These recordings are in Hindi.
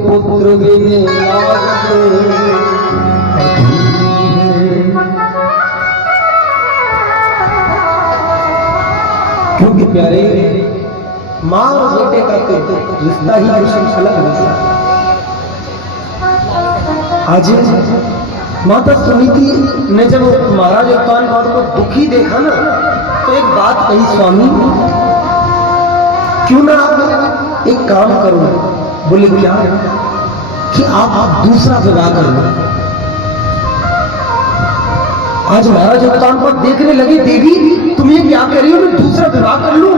पुत्र बिन लागते क्योंकि प्यारे मां और बेटे का तो रिश्ता ही कुछ अलग होता है। आज माता सुनीति ने जब महाराज उत्तानपाद को दुखी देखा ना तो एक बात कही, स्वामी क्यों ना आप एक काम करो। बोले क्या? कि आप दूसरा विवाह कर लो। आज महाराज उत्तानपाद देखने लगे, देवी तुम ये क्या कर रही हो, मैं दूसरा विवाह कर लूं?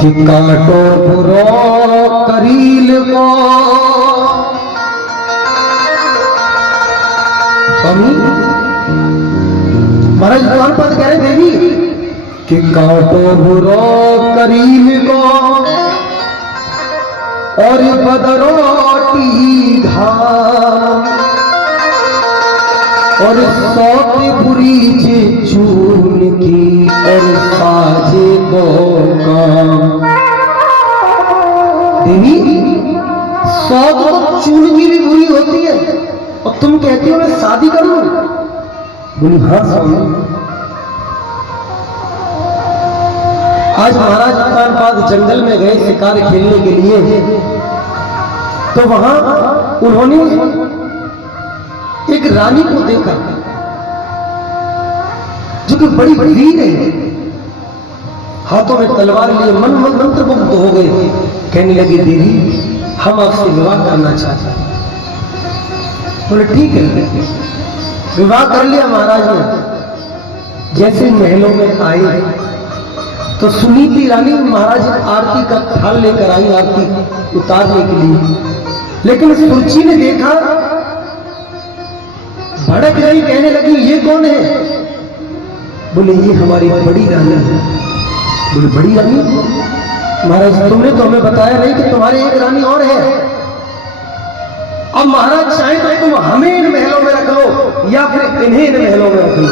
कि काटो बुरो करील को स्वामी महाराज उत्तानपाद कह रहे देवी कि काटो बुरो करील को और बदरोटी धाम और सौते बुरी जे चून की और साजे को काम। देवी सौत चून की भी बुरी होती है और तुम कहती हो मैं शादी कर लूं? बोली हाँ स्वामी। आज महाराज उत्तानपाद जंगल में गए शिकार खेलने के लिए, तो वहां उन्होंने एक रानी को देखा जो कि बड़ी वीर है, हाथों में तलवार लिए मन मंत्रमुग्ध हो गए। कहने लगे देवी हम आपसे विवाह करना चाहते हैं। बोले ठीक है। विवाह कर लिया महाराज ने। जैसे महलों में आए तो सुनीति रानी महाराज आरती का थाल लेकर आई आरती उतारने के लिए, लेकिन सुरुचि ने देखा, भड़क गई, कहने लगी ये कौन है? बोले ये हमारी बड़ी रानी है। बोले बड़ी रानी? महाराज तुमने तो हमें बताया नहीं कि तुम्हारे एक रानी और है। अब महाराज चाहे तो तुम हमें इन महलों में रख लो या फिर इन्हें इन महलों में रख लो।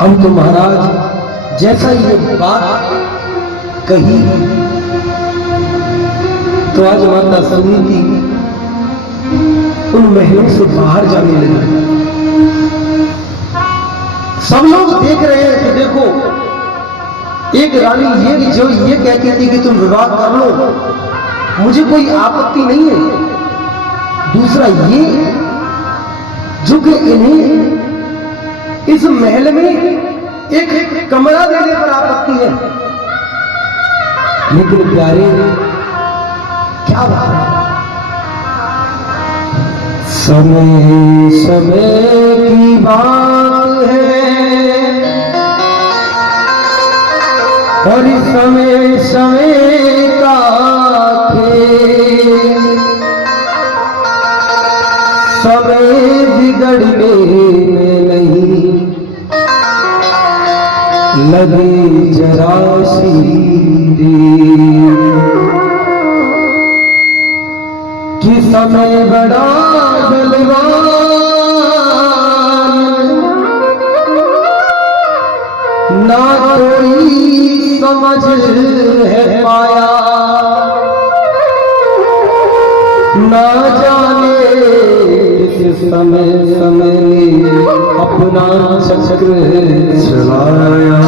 हम तो महाराज जैसा ये बात कही तो आज माता सुनीति उन महलों से बाहर जाने लगी। सब लोग देख रहे हैं कि देखो एक रानी ये जो ये कहती थी कि तुम विवाह कर लो, मुझे कोई आपत्ति नहीं है। दूसरा ये जो कि इन्हें इस महल में एक कमरा देने पर आपत्ति है। लेकिन प्यारे क्या बात है, समय समय की बात है और समय समय का खेल, समय बिगड़ने में नहीं लगे जरा सी कि समय बड़ा बलवान ना कोई समझ है पाया, ना जाने किस समय समय ने अपना चक्र चलाया।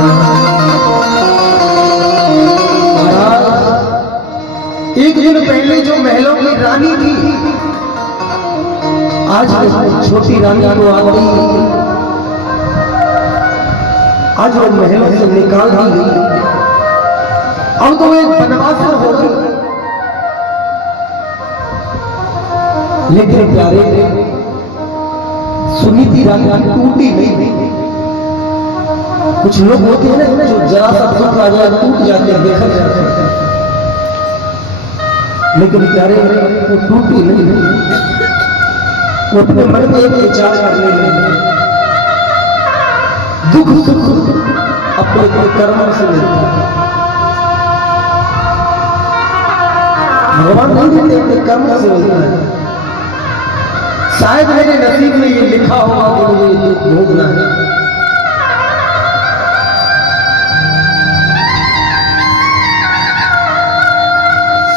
एक दिन पहले जो महलों की रानी थी आज छोटी रानी को आ गई, आज वो महलों से निकाल दी गई। अब तो एक बनवास हो गई। लेकिन प्यारे सुनीति रानी टूटी नहीं। कुछ लोग होते हैं ना जो जरा सा दुख आ जाए टूट जाते हैं, देखा जाते हैं, लेकिन प्यारे वो टूटी नहीं। वो अपने मन में एक विचार करने लगे, दुख सुख अपने कर्मों से मिलता है। भगवान नहीं देते, अपने कर्म से मिलता है। शायद मेरे नसीब में ये लिखा होगा कि मुझे दुख भोगना है,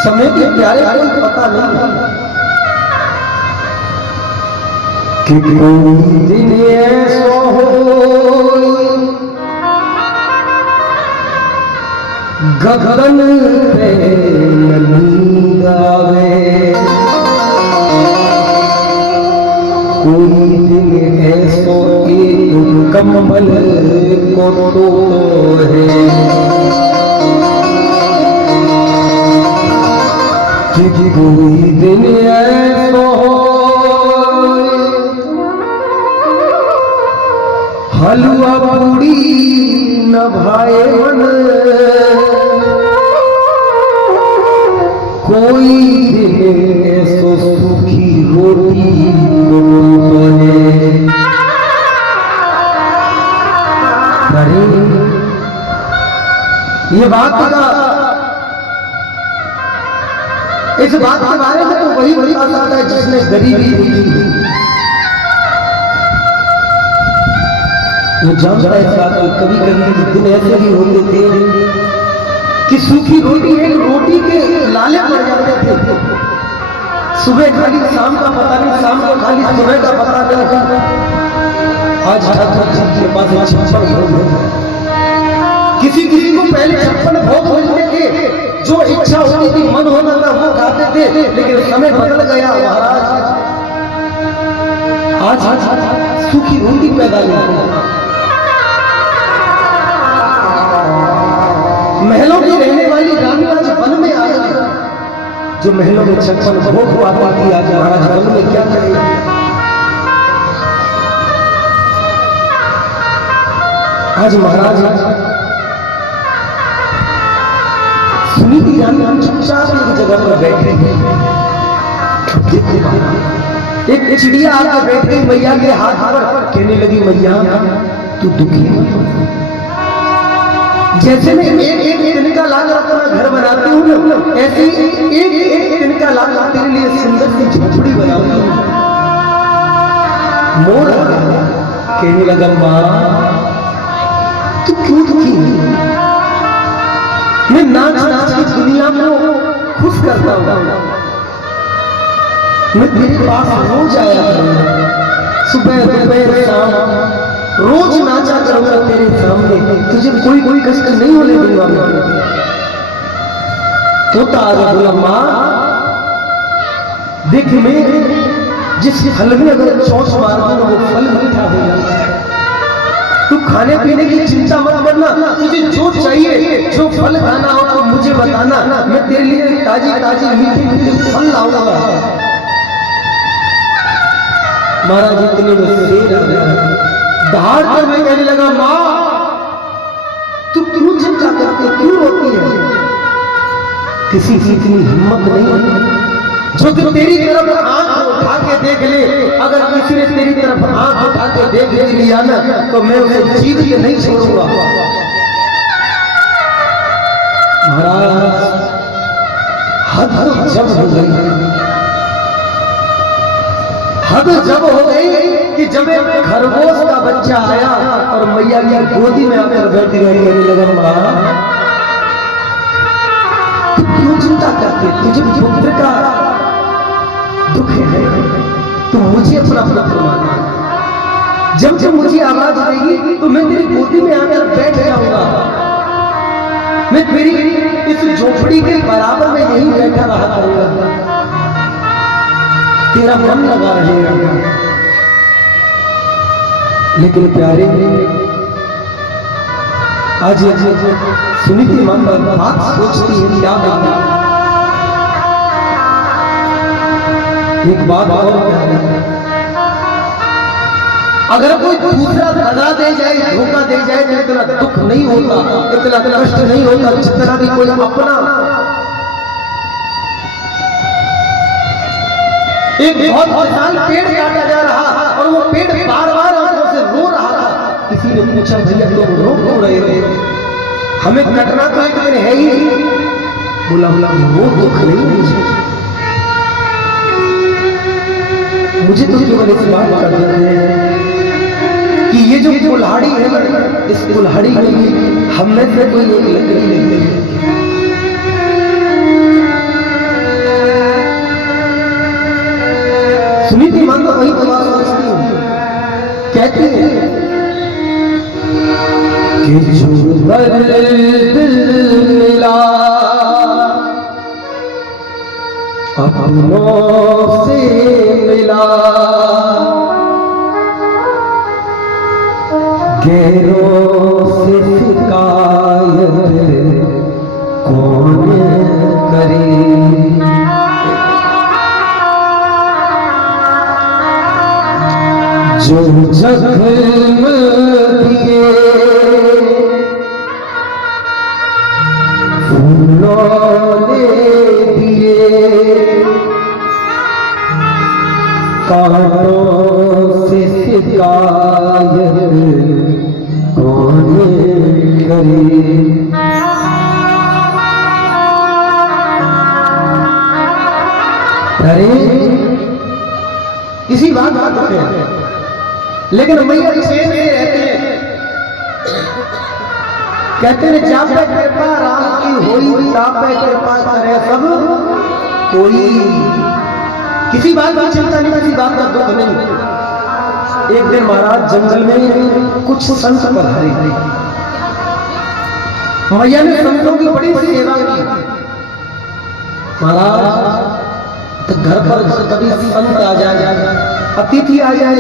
समय के प्यारे कोई पता नहीं कि कोई दिन ऐसो हो गगन पे नींद आवे, कोई दिन ऐसो एक कंबल को तो है कि कोई दिन ऐसो हलवा पूड़ी न भाए मन, कोई दिन ऐसो सूखी रोटी को तो है। अरे ये बात का इस बात के बारे में तो वही बता सकता है जिसने गरीबी देखी। वो जानता है इस बात को। कभी कभी दिन ऐसे भी होते थे कि सूखी रोटी एक रोटी के लाले पड़ जाते थे। सुबह खाली शाम का पता नहीं, शाम को खाली सुबह का पता नहीं। आज ठाकुर जी के पास 56 भोग, किसी किसी को पहले 56 भोग मिलते थे, जो इच्छा होती थी मन होता था वो खाते थे, लेकिन समय बदल गया महाराज। आज सूखी रोटी पैदा नहीं। महलों की रहने वाली रानी आज वन में आ गई। जो महलों में 56 भोग हुआ पाती आज महाराज वन में क्या करेगा। आज महाराज सुनीति रानी चुपचाप एक जगह पर बैठे हैं। एक चिड़िया आकर बैठ गई मैया के हाथ पर, कहने लगी मैया तू दुखी मत। जैसे मैं एक तिनका लाकर अपना घर बनाती हूँ ना, ऐसे एक तिनका लाकर तेरे लिए सुंदर सी झोपड़ी बनाती हूँ। मोर कहने लगा माँ तू क्यों दुखी है? मैं नाच नाच की दुनिया को खुश करता हूँ। मैं तेरे पास रोज आया करूंगा, सुबह दोपहर शाम रोज नाचा करूंगा तेरे सामने, तुझे कोई कष्ट नहीं होने दूंगा मैं। तोता आगे बोला माँ देख मैं जिस फल में अगर चोंच मार दूं वो फल मीठा हो जाता है। तू खाने पीने की चिंता मत करना, तुझे जो चाहिए जो फल खाना हो तो मुझे बताना, मैं तेरे लिए ताजी ताजी मीठे मीठे फल लाऊंगा। महाराज इतने में शेर आ गया, दहाड़ कर मैं कहने लगा माँ तू क्यों चिंता करती, क्यों रोती है? किसी की इतनी हिम्मत नहीं जो कि तेरी तरफ आंख उठा के देख ले। अगर किसी ने तेरी तरफ आंख उठा के देख लिया ना तो मैं उसे जीत के नहीं छोड़ूंगा। महाराज हद जब हो गई, हद जब हो गई कि जब एक खरगोश का बच्चा आया और मैया की गोदी में आकर बैठी रही, कहने लगा माँ तू क्यों चिंता करती, तुझे पुत्र का दुख है, तो मुझे अपना पुत्र मानना। जब जब मुझे आवाज देगी तो मैं तेरी गोदी में आकर बैठ जाऊंगा। मैं तेरी इस झोपड़ी के बराबर में यहीं बैठा रहा करूंगा, तेरा मन लगा रहेगा। लेकिन प्यारे आज सुनीति मां बात सोचती है क्या बात। एक बात और अगर कोई दूसरा दगा दे जाए, धोखा दे जाए तो इतना दुख नहीं होता, इतना कष्ट नहीं होता जितना भी कोई अपना एक बहुत विशाल पेड़ काटा जा रहा और वो पेड़ बार बार आंखों से रो रहा था। किसी ने पूछा भैया तुम रो क्यों रहे हो? हमें कटना तो एक दिन है ही। बोला वो दुख नहीं मुझे तो केवल इस बात का डर है कि ये जो कुल्हाड़ी है ना, इस कुल्हाड़ी में हम में से कोई एक लकड़ी नहीं है। कहती है कि जो दर्द मिला अपनों से मिला, गैरों से शिकायत कौन करे। जो जख्म दिए फूलों ने दिए, कांटों से शिकायत कौन करे। अरे इसी बात करते हैं, लेकिन मैया चैन से रहते हैं। कहते हैं जा पे कृपा राम की होई, ता पे कृपा करे सब कोई। किसी बात की चिंता नहीं, किसी बात का दुख नहीं। एक दिन महाराज जंगल में कुछ संत पधारे, मैया ने संतों की बड़ी सेवा की। महाराज तो घर पर कभी संत आ जाए, अतिथि आ जाए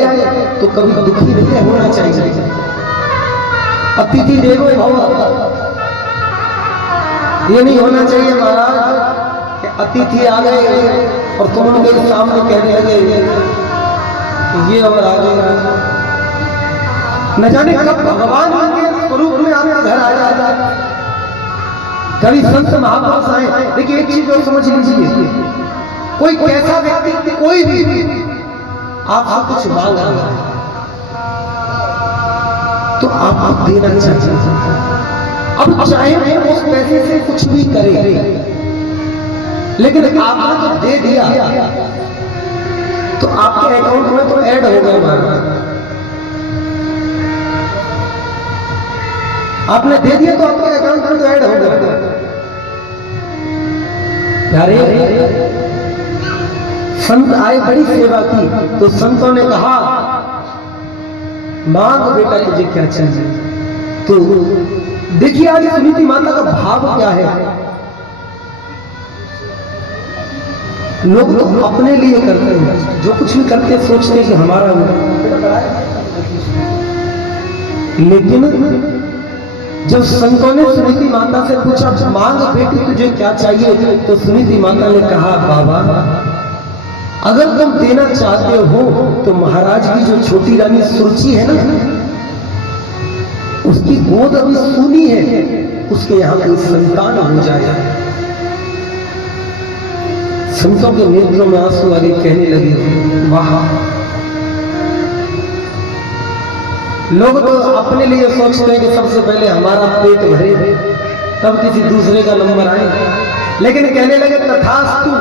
तो कभी दुखी नहीं होना चाहिए। अतिथि देवो भव, ये नहीं होना चाहिए महाराज कि अतिथि आ गए और तुम उनके सामने कहने लगे ये और आ गए। न जाने कब भगवान के स्वरूप में आपके घर आ जाए। कभी संत महापुरुष आए। देखिए एक चीज और समझ लीजिए, कोई कैसा व्यक्ति कोई भी आपसे कुछ मांग रहा है तो आप देना चाहिए। अब चाहे वो उस पैसे से कुछ भी करे, लेकिन आपने तो दे दिया तो आपके अकाउंट में तो ऐड हो गया। आपने दे दिया तो आपके अकाउंट में तो ऐड हो गया। प्यारे संत आए, बड़ी सेवा की, तो संतों ने कहा मांग बेटा तुझे क्या चाहिए। तो देखिए आज सुनीति माता का भाव क्या है। लोग तो अपने लिए करते हैं, जो कुछ भी करते हैं सोचते हैं कि हमारा हो। लेकिन जब संतों ने सुनीति माता से पूछा मांग बेटी तुझे क्या चाहिए, तो सुनीति माता ने कहा बाबा अगर तुम देना चाहते हो तो महाराज की जो छोटी रानी सुरुचि है ना, उसकी गोद अभी सूनी है, उसके यहां कोई संतान हो जाए। संतों के नेत्रों में आंसू आगे, कहने लगे वाह। लोग तो अपने लिए सोचते हैं कि सबसे पहले हमारा पेट भरे तब किसी दूसरे का नंबर आए, लेकिन कहने लगे तथास्तु।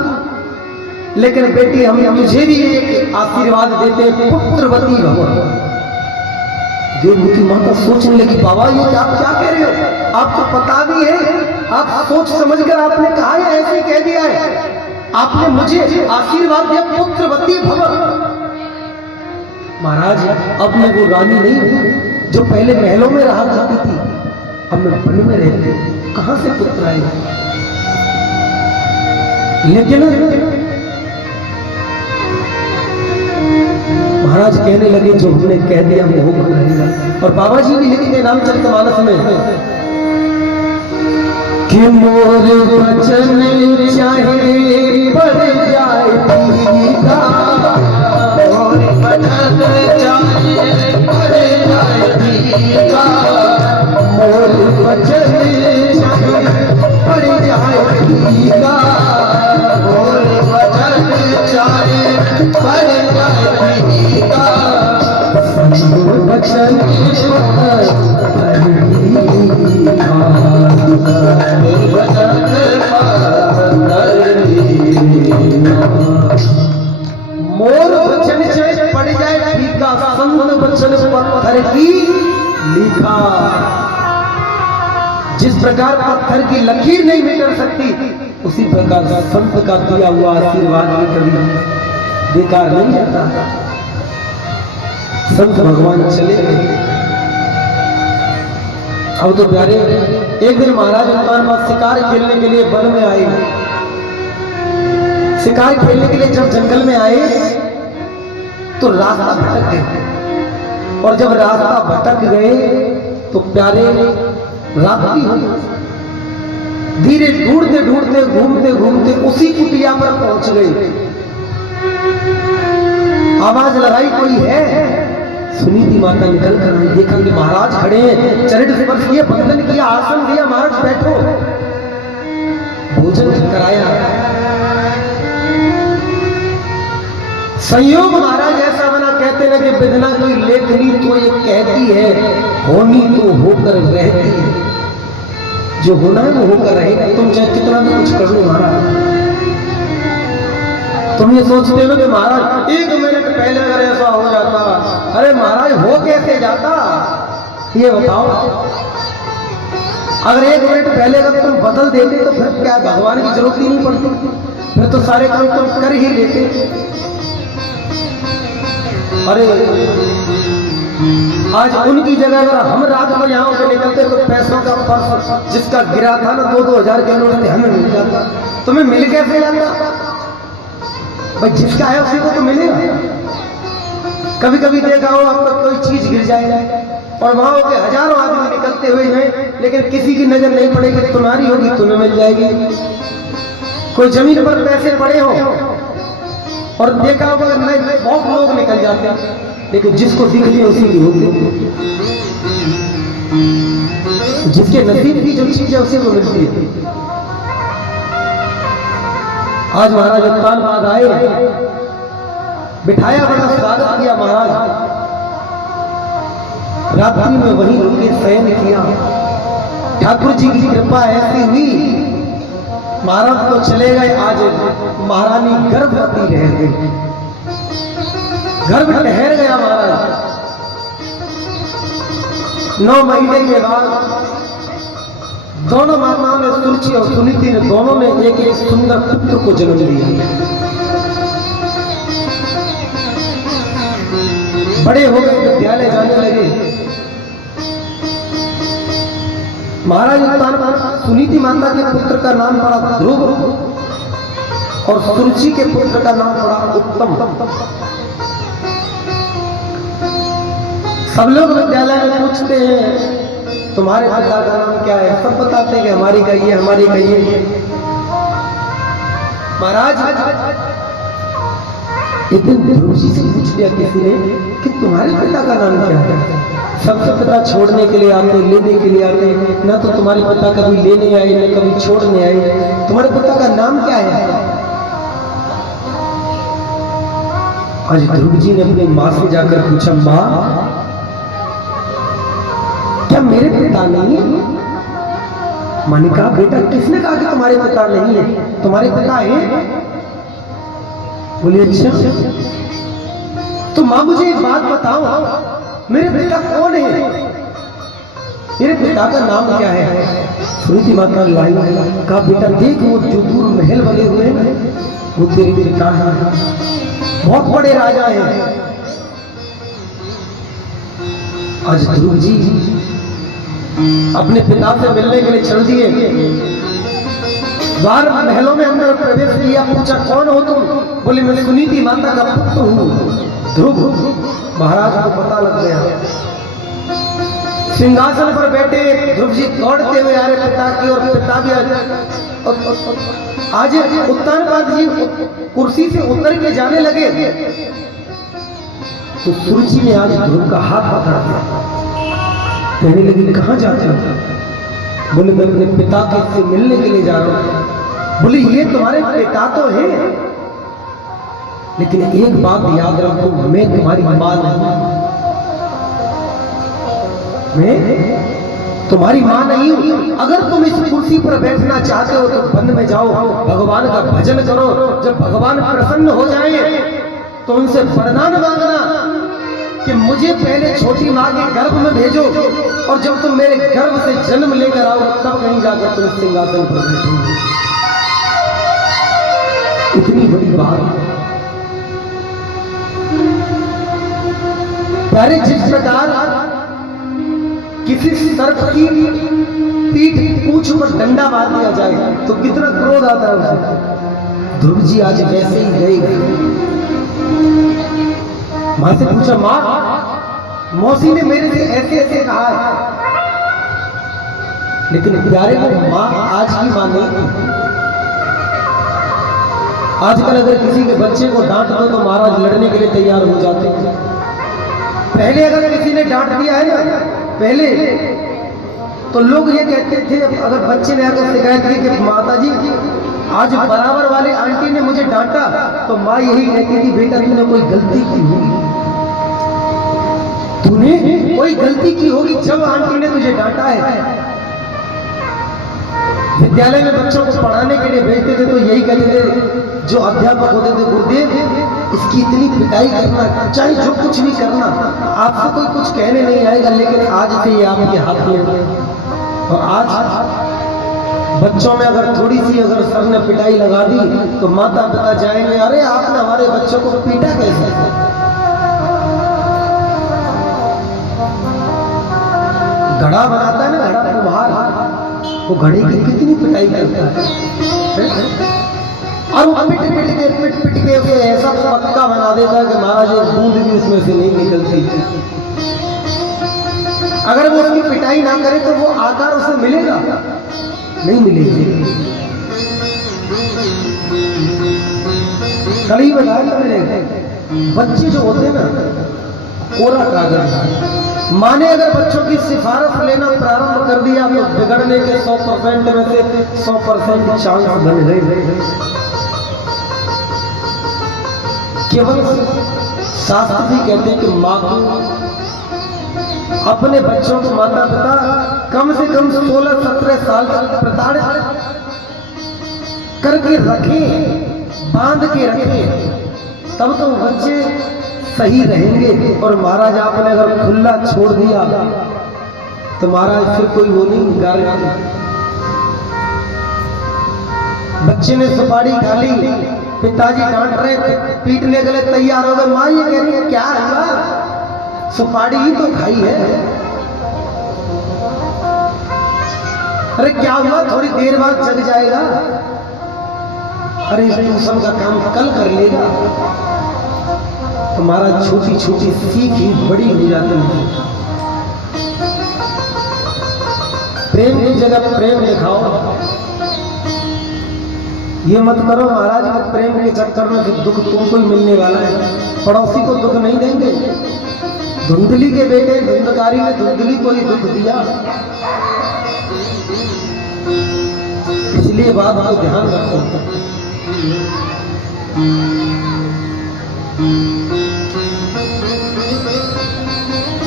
लेकिन बेटी हम तुझे भी एक आशीर्वाद देते हैं, पुत्रवती भव। देवभूति माता सोचने लगी बाबा ये आप क्या कह रहे हो, आपको पता भी है, आप सोच समझकर आपने कहा है, ऐसे कह दिया है। आपने मुझे आशीर्वाद दिया पुत्रवती भव। महाराज अब मैं वो रानी नहीं हूं जो पहले महलों में रहा करती थी, अब मैं वन में रहती हूं, कहां से पुत्र आए। लेकिन महाराज कहने लगे जो हमने कह दिया वो होगा रहेगा। और बाबा जी भी लिखते रामचरितमानस में कि मोर वचन चाहे पड़ जाए पीका, मोर वचन चाहे पड़ जाए पीका, मोर वचन चाहे पड़ जाए पीका, मोर वचन चाहे पड़ जाए पीका, वचन मोर वचन से पड़ जाए फीका, संत वचन पत्थर की लिखा। जिस प्रकार पत्थर की लकीर नहीं मिट सकती, उसी प्रकार संत का दिया हुआ आशीर्वाद भी कभी बेकार नहीं जाता। संत भगवान चले गए। अब तो प्यारे, एक दिन महाराज उत्तानपाद शिकार खेलने के लिए वन में आए। शिकार खेलने के लिए जब जंगल में आए तो रास्ता भटक गए, और जब रास्ता भटक गए तो प्यारे रात्रि हो गई। धीरे ढूंढते ढूंढते घूमते घूमते उसी कुटिया पर पहुंच गए। आवाज लगाई, कोई है? सुनीति माता निकल कर आई, देखा कि महाराज खड़े हैं, चरण स्पर्श किए, बंधन किया, आसन दिया, महाराज बैठो। भोजन कराया। संयोग महाराज ऐसा बना, कहते ना कि बिना कोई लेखनी तो ये कहती है, होनी तो होकर रहती है। जो होना है वो होकर रहेगा, तुम चाहे कितना भी कुछ कर लो महाराज। तुम ये सोचते हो कि महाराज 1 मिनट पहले अगर ऐसा हो जाता, अरे महाराज हो कैसे जाता ये बताओ। अगर 1 मिनट पहले अगर तुम बदल देते तो फिर क्या भगवान की जरूरत ही नहीं पड़ती, फिर तो सारे काम तुम कर ही लेते। अरे आज उनकी जगह अगर हम रात को यहाँ से निकलते तो पैसों का पर्स जिसका गिरा था ना 2-2 हजार के नोट हमें मिल जाता। तुम्हें मिल कैसे जाता भाई? जिसका है उसी को तो मिलेगा। कभी कभी देखा हो आपको कोई चीज गिर जाए और वहां के हजारों आदमी निकलते हुए हैं, लेकिन किसी की नजर नहीं पड़ेगी, तुम्हारी होगी तुम्हें मिल जाएगी। कोई जमीन पर पैसे पड़े हो और देखा होगा बहुत लोग निकल जाते हैं, लेकिन जिसको दिख लिया उसी की होती। जिसके नसीब की जो चीज है उसी को मिलती है। आज महाराज उत्तानपाद आए, बिठाया, बड़ा स्वागत किया महाराज। रात्रि में वहीं रुके, शयन किया। ठाकुर जी की कृपा ऐसी हुई, महाराज तो चले गए, आज महारानी गर्भवती रह गई, गर्भ ठहर गया महाराज। 9 महीने के बाद दोनों माताओं ने, सुरुचि और सुनीति ने, दोनों ने एक एक सुंदर पुत्र को जन्म दिया। बड़े हो गए, विद्यालय जाने लगे। महाराज उत्तानपाद सुनीति माता के पुत्र का नाम पड़ा ध्रुव और सुरुचि के पुत्र का नाम पड़ा उत्तम। सब लोग विद्यालय में पूछते हैं तुम्हारे पिता का नाम क्या है? सब बताते हैं कि हमारी कहिए, हमारी कहिए। महाराज एक दिन ध्रुव जी से पूछ लिया किसी ने कि तुम्हारे पिता का नाम क्या है? सबसे पिता छोड़ने के लिए आते, लेने के लिए आते, ना तो तुम्हारे पिता कभी लेने आए ना कभी छोड़ने आए। तुम्हारे पिता का नाम क्या है? आज ध्रुव जी ने अपनी माँ से जाकर पूछा, माँ क्या मेरे पिता नहीं है? माँ ने कहा, बेटा किसने कहा कि तुम्हारे पिता नहीं है? तुम्हारे पिता है। बोले अच्छा, तो माँ मुझे एक बात बताओ, मेरे पिता कौन है? मेरे पिता का नाम क्या है? सुनीति माता लाई, कहा बेटा देख वो जो दूर महल बने हुए हैं वो तेरे पिता हैं, बहुत बड़े राजा हैं। आज ध्रुव जी अपने पिता से मिलने के लिए चल दिए। द्वार महलों में अंदर प्रवेश किया, पूछा कौन हो तुम? बोले मैं सुनीति माता का पुत्र हूं ध्रुव। महाराज को पता लग गया। सिंहासन पर बैठे ध्रुव जी दौड़ते हुए आ रहे पिता की, और पिता भी आज उत्तानपाद जी कुर्सी से उतर के जाने लगे तो सुरुचि ने आज ध्रुव का हाथ पकड़ दिया। कहने लगी कहां जाते हो? बोले मैं अपने पिता के से मिलने के लिए जा रहा हूं। बोले ये तुम्हारे पिता तो है, लेकिन एक बात याद रखो, मैं तुम्हारी मां नहीं, मैं तुम्हारी मां नहीं हूं। अगर तुम इस कुर्सी पर बैठना चाहते हो तो वन में जाओ, भगवान का भजन करो। जब भगवान प्रसन्न हो जाए तो उनसे वरदान मांगना कि मुझे पहले छोटी मां के गर्भ में भेजो, और जब तुम मेरे गर्भ से जन्म लेकर आओ तब कहीं जाकर तुम सिंहासन पर बैठोगे। इतनी बड़ी बात। प्यारे, जिस प्रकार किसी सर्प की पीठ पूंछ पर डंडा मार दिया जाए तो कितना क्रोध आता है उसे, ध्रुव जी आज वैसे ही गए। मां से पूछा, मां मौसी ने मेरे से ऐसे ऐसे कहा है, लेकिन प्यारे को मां आज की मां नहीं थी। आजकल अगर किसी के बच्चे को डांट दो तो महाराज लड़ने के लिए तैयार हो जाते हैं। पहले अगर किसी ने डांट दिया है ना, पहले तो लोग ये कहते थे, अगर बच्चे ने आकर शिकायत की कि माता जी आज बराबर वाले आंटी ने मुझे डांटा, तो माँ यही कहती थी, बेटा तूने कोई गलती की होगी, तूने कोई गलती की होगी जब आंटी ने तुझे डांटा है। विद्यालय में बच्चों को पढ़ाने के लिए भेजते थे तो यही कहते थे जो अध्यापक होते थे, गुरुदेव इसकी इतनी पिटाई करना, चाहे जो कुछ भी करना, आपसे कोई कुछ कहने नहीं आएगा, लेकिन आज से ये आपके हाथ में। और आज बच्चों में अगर थोड़ी सी अगर सर ने पिटाई लगा दी तो माता पिता जाएंगे, अरे आपने हमारे बच्चों को पीटा कैसे। घड़ा बनाता है ना, घड़ा कुम्हार, वो घड़े की कितनी पिटाई करता है, और वो पिट पिट के उसे ऐसा पक्का बना देता है कि महाराज एक बूंद भी उसमें से नहीं निकलती। अगर वो उसकी पिटाई ना करे तो वो आकार उसे मिलेगा नहीं मिलेगा। कल ही बताया था मेरे, बच्चे जो होते ना कोरा कागज, माने अगर बच्चों की सिफारिश लेना प्रारंभ कर दिया तो बिगड़ने के 100% में से 100% चांस बन गए। केवल शास्त्र भी कहते हैं कि माँ को अपने बच्चों को माता पिता कम से कम 16-17 साल तक प्रताड़ित करके रखें, बांध के रखें, तब तो बच्चे सही रहेंगे। और महाराज आपने अगर खुला छोड़ दिया तो महाराज फिर कोई वो नहीं गारंटी। बच्चे ने सुपारी खा ली, पिताजी डांट रहे, पीटने के लिए तैयार हो गए, माँ ये कह रही है क्या हुआ, सुपारी ही तो खाई है। अरे क्या हुआ, थोड़ी देर बाद जग जाएगा, अरे ट्यूशन का काम कल कर लेगा। तो महाराज छोटी छोटी सीख ही बड़ी हो जाती है। प्रेम की जगह प्रेम दिखाओ, ये मत करो महाराज कि प्रेम के चक्कर में दुख तुमको ही मिलने वाला है, पड़ोसी को दुख नहीं देंगे। धुंधली के बेटे धुंधकारी ने धुंधली को ही दुख दिया, इसलिए बात को ध्यान रखो।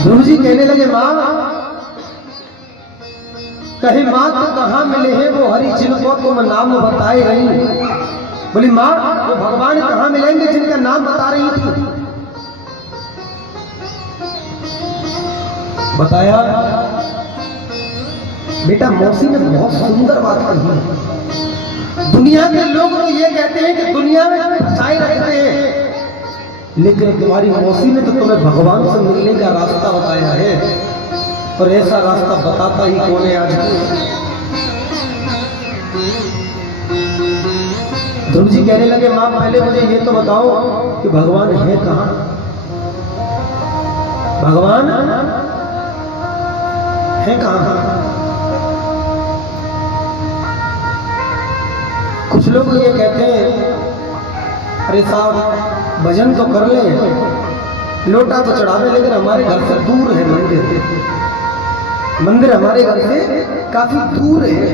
ध्रुव जी कहने लगे, माँ कहे माँ तो कहाँ मिले हैं वो हरि जिनको तुम नाम बताए रही। बोली माँ वो भगवान कहाँ मिलेंगे जिनका नाम बता रही थी। बताया बेटा मौसी ने बहुत सुंदर बात कही। दुनिया के लोग तो ये कहते हैं कि दुनिया में फंसाए रखते हैं, लेकिन तुम्हारी मौसी ने तो तुम्हें भगवान से मिलने का रास्ता बताया है, और ऐसा रास्ता बताता ही कौन है आज। ध्रुव जी कहने लगे, मां पहले मुझे ये तो बताओ कि भगवान है कहां। भगवान है कहां। कुछ लोग ये कहते हैं, अरे साहब भजन तो कर ले, लोटा तो चढ़ावे, लेकिन हमारे घर से दूर है मंदिर, मंदिर हमारे घर से काफी दूर है।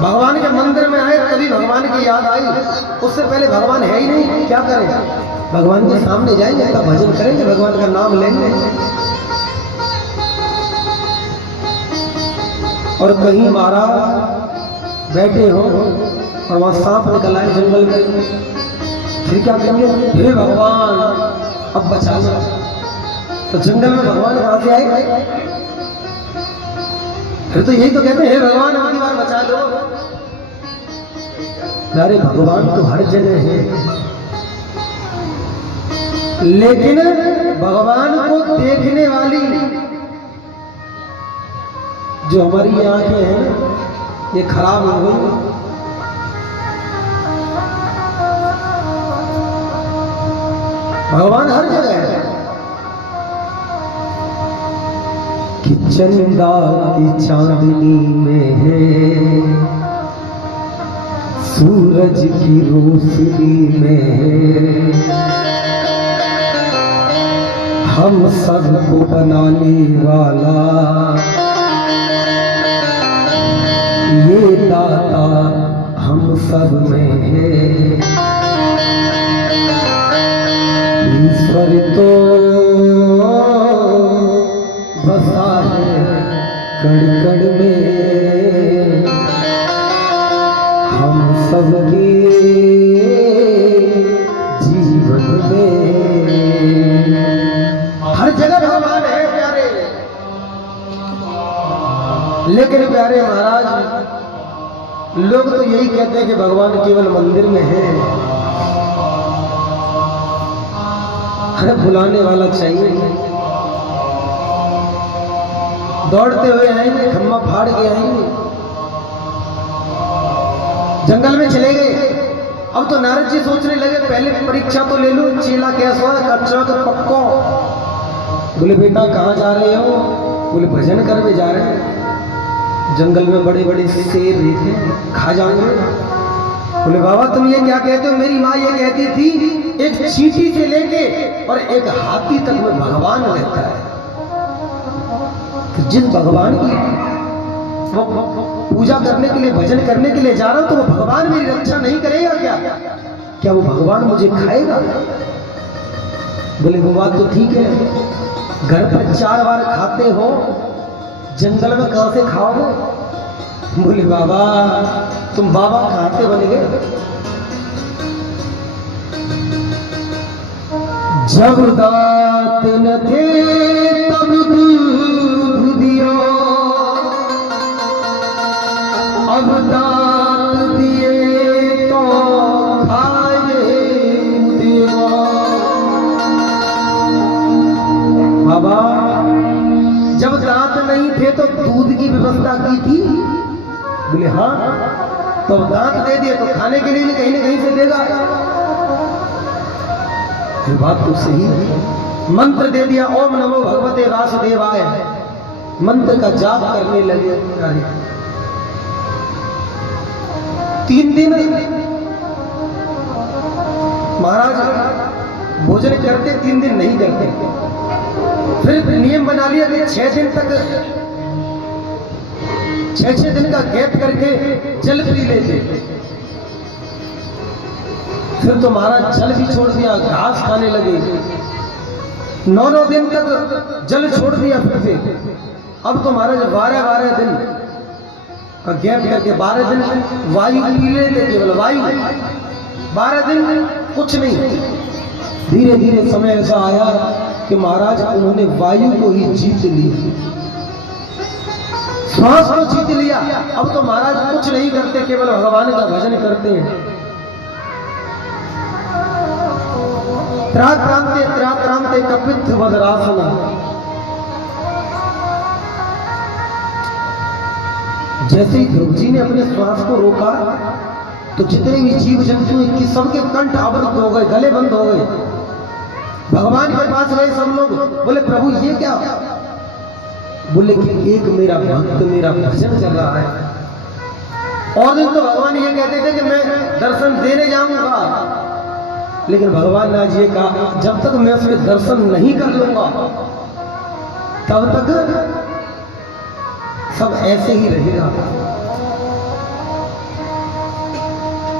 भगवान के मंदिर में आए तभी भगवान की याद आई, उससे पहले भगवान है ही नहीं, क्या करें। भगवान के सामने जाएंगे तब भजन करेंगे, भगवान का नाम लेंगे। और कहीं महाराज बैठे हो और वहां सांप निकल आए जंगल में, फिर क्या कहेंगे, हे भगवान अब बचा लो। तो जंगल में भगवान कहां से आए, फिर तो यही तो कहते हैं, हे भगवान अगली बार बचा लो। अरे भगवान तो हर जगह है, लेकिन भगवान को देखने वाली जो हमारी आंखें हैं ये खराब हो गई। भगवान हर जगह है कि चंदा की चांदनी में है, सूरज की रोशनी में है, हम सबको बनाने वाला ये दाता हम सब में है। ईश्वर तो बसा है कण कण में, हम सबके जीवन में। हर जगह भगवान है प्यारे, लेकिन प्यारे महाराज लोग तो यही कहते हैं कि भगवान केवल मंदिर में है। अरे बुलाने वाला चाहिए। दौड़ते हुए आएंगे, खम्मा फाड़ के आएंगे, जंगल में चले गए। अब तो नारद जी सोचने लगे पहले परीक्षा तो ले लो, चेला कैसा कच्चा तो पक्को। बोले बेटा कहाँ जा रहे हो? बोले भजन करने जा रहे हैं। जंगल में बड़े बड़े शेर देखे, खा जाएंगे। बोले बाबा तुम ये क्या कहते हो? मेरी माँ ये कहती थी एक चींटी से लेके और एक हाथी तक में भगवान रहता है। तो जिस भगवान की वो पूजा करने के लिए, भजन करने के लिए जा रहा हूं, तो वो भगवान मेरी रक्षा नहीं करेगा क्या? क्या वो भगवान मुझे खाएगा? बोले वो बात तो ठीक है, घर पर 4 बार खाते हो, जंगल में कहां से खाओगे? बोले बाबा तुम बाबा खाते बन गए। जब दांत न थे तब दूध दियो, अब दांत दिए तो खाए देवा। बाबा जब दांत नहीं थे तो दूध की व्यवस्था की थी? बोले हाँ, तो दांत दे दिए तो खाने के लिए भी कहीं ना कहीं से देगा। ये बात तो सही है। मंत्र दे दिया, ओम नमो भगवते वासुदेवाय, मंत्र का जाप करने लगे। 3 दिन महाराज भोजन करते, 3 दिन नहीं करते। फिर नियम बना लिया कि 6 दिन तक, 6 दिन का गैप करके जल पी लेते। फिर तो महाराज जल भी छोड़ दिया, घास खाने लगे। 9 दिन तक जल छोड़ दिया। फिर से अब तो महाराज 12 दिन का गैप करके 12 दिन वायु पी लेते, केवल वायु। 12 दिन कुछ नहीं। धीरे धीरे समय ऐसा आया कि महाराज उन्होंने वायु को ही जीत लिया, श्वास को जीत लिया। अब तो महाराज कुछ नहीं करते, केवल भगवान का भजन करते हैं। त्राक्रांते कपित्थ वदरासना। जैसे ही ध्रुव जी ने अपने श्वास को रोका तो जितने भी जीव जंतु इनकी सबके कंठ अवरुद्ध हो गए, गले बंद हो गए। भगवान के पास गए सब लोग, बोले प्रभु ये क्या? बोले कि एक मेरा भक्त मेरा भजन कर रहा है। और दिन तो भगवान ये कहते थे कि मैं दर्शन देने जाऊंगा, लेकिन भगवान ने आज ये कहा जब तक मैं उसके दर्शन नहीं कर लूंगा तब तक सब ऐसे ही रहेगा।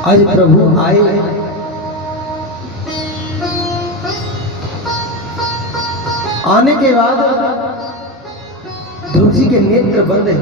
आज प्रभु आए, आने के बाद ध्रुव जी के नेत्र बंद हैं।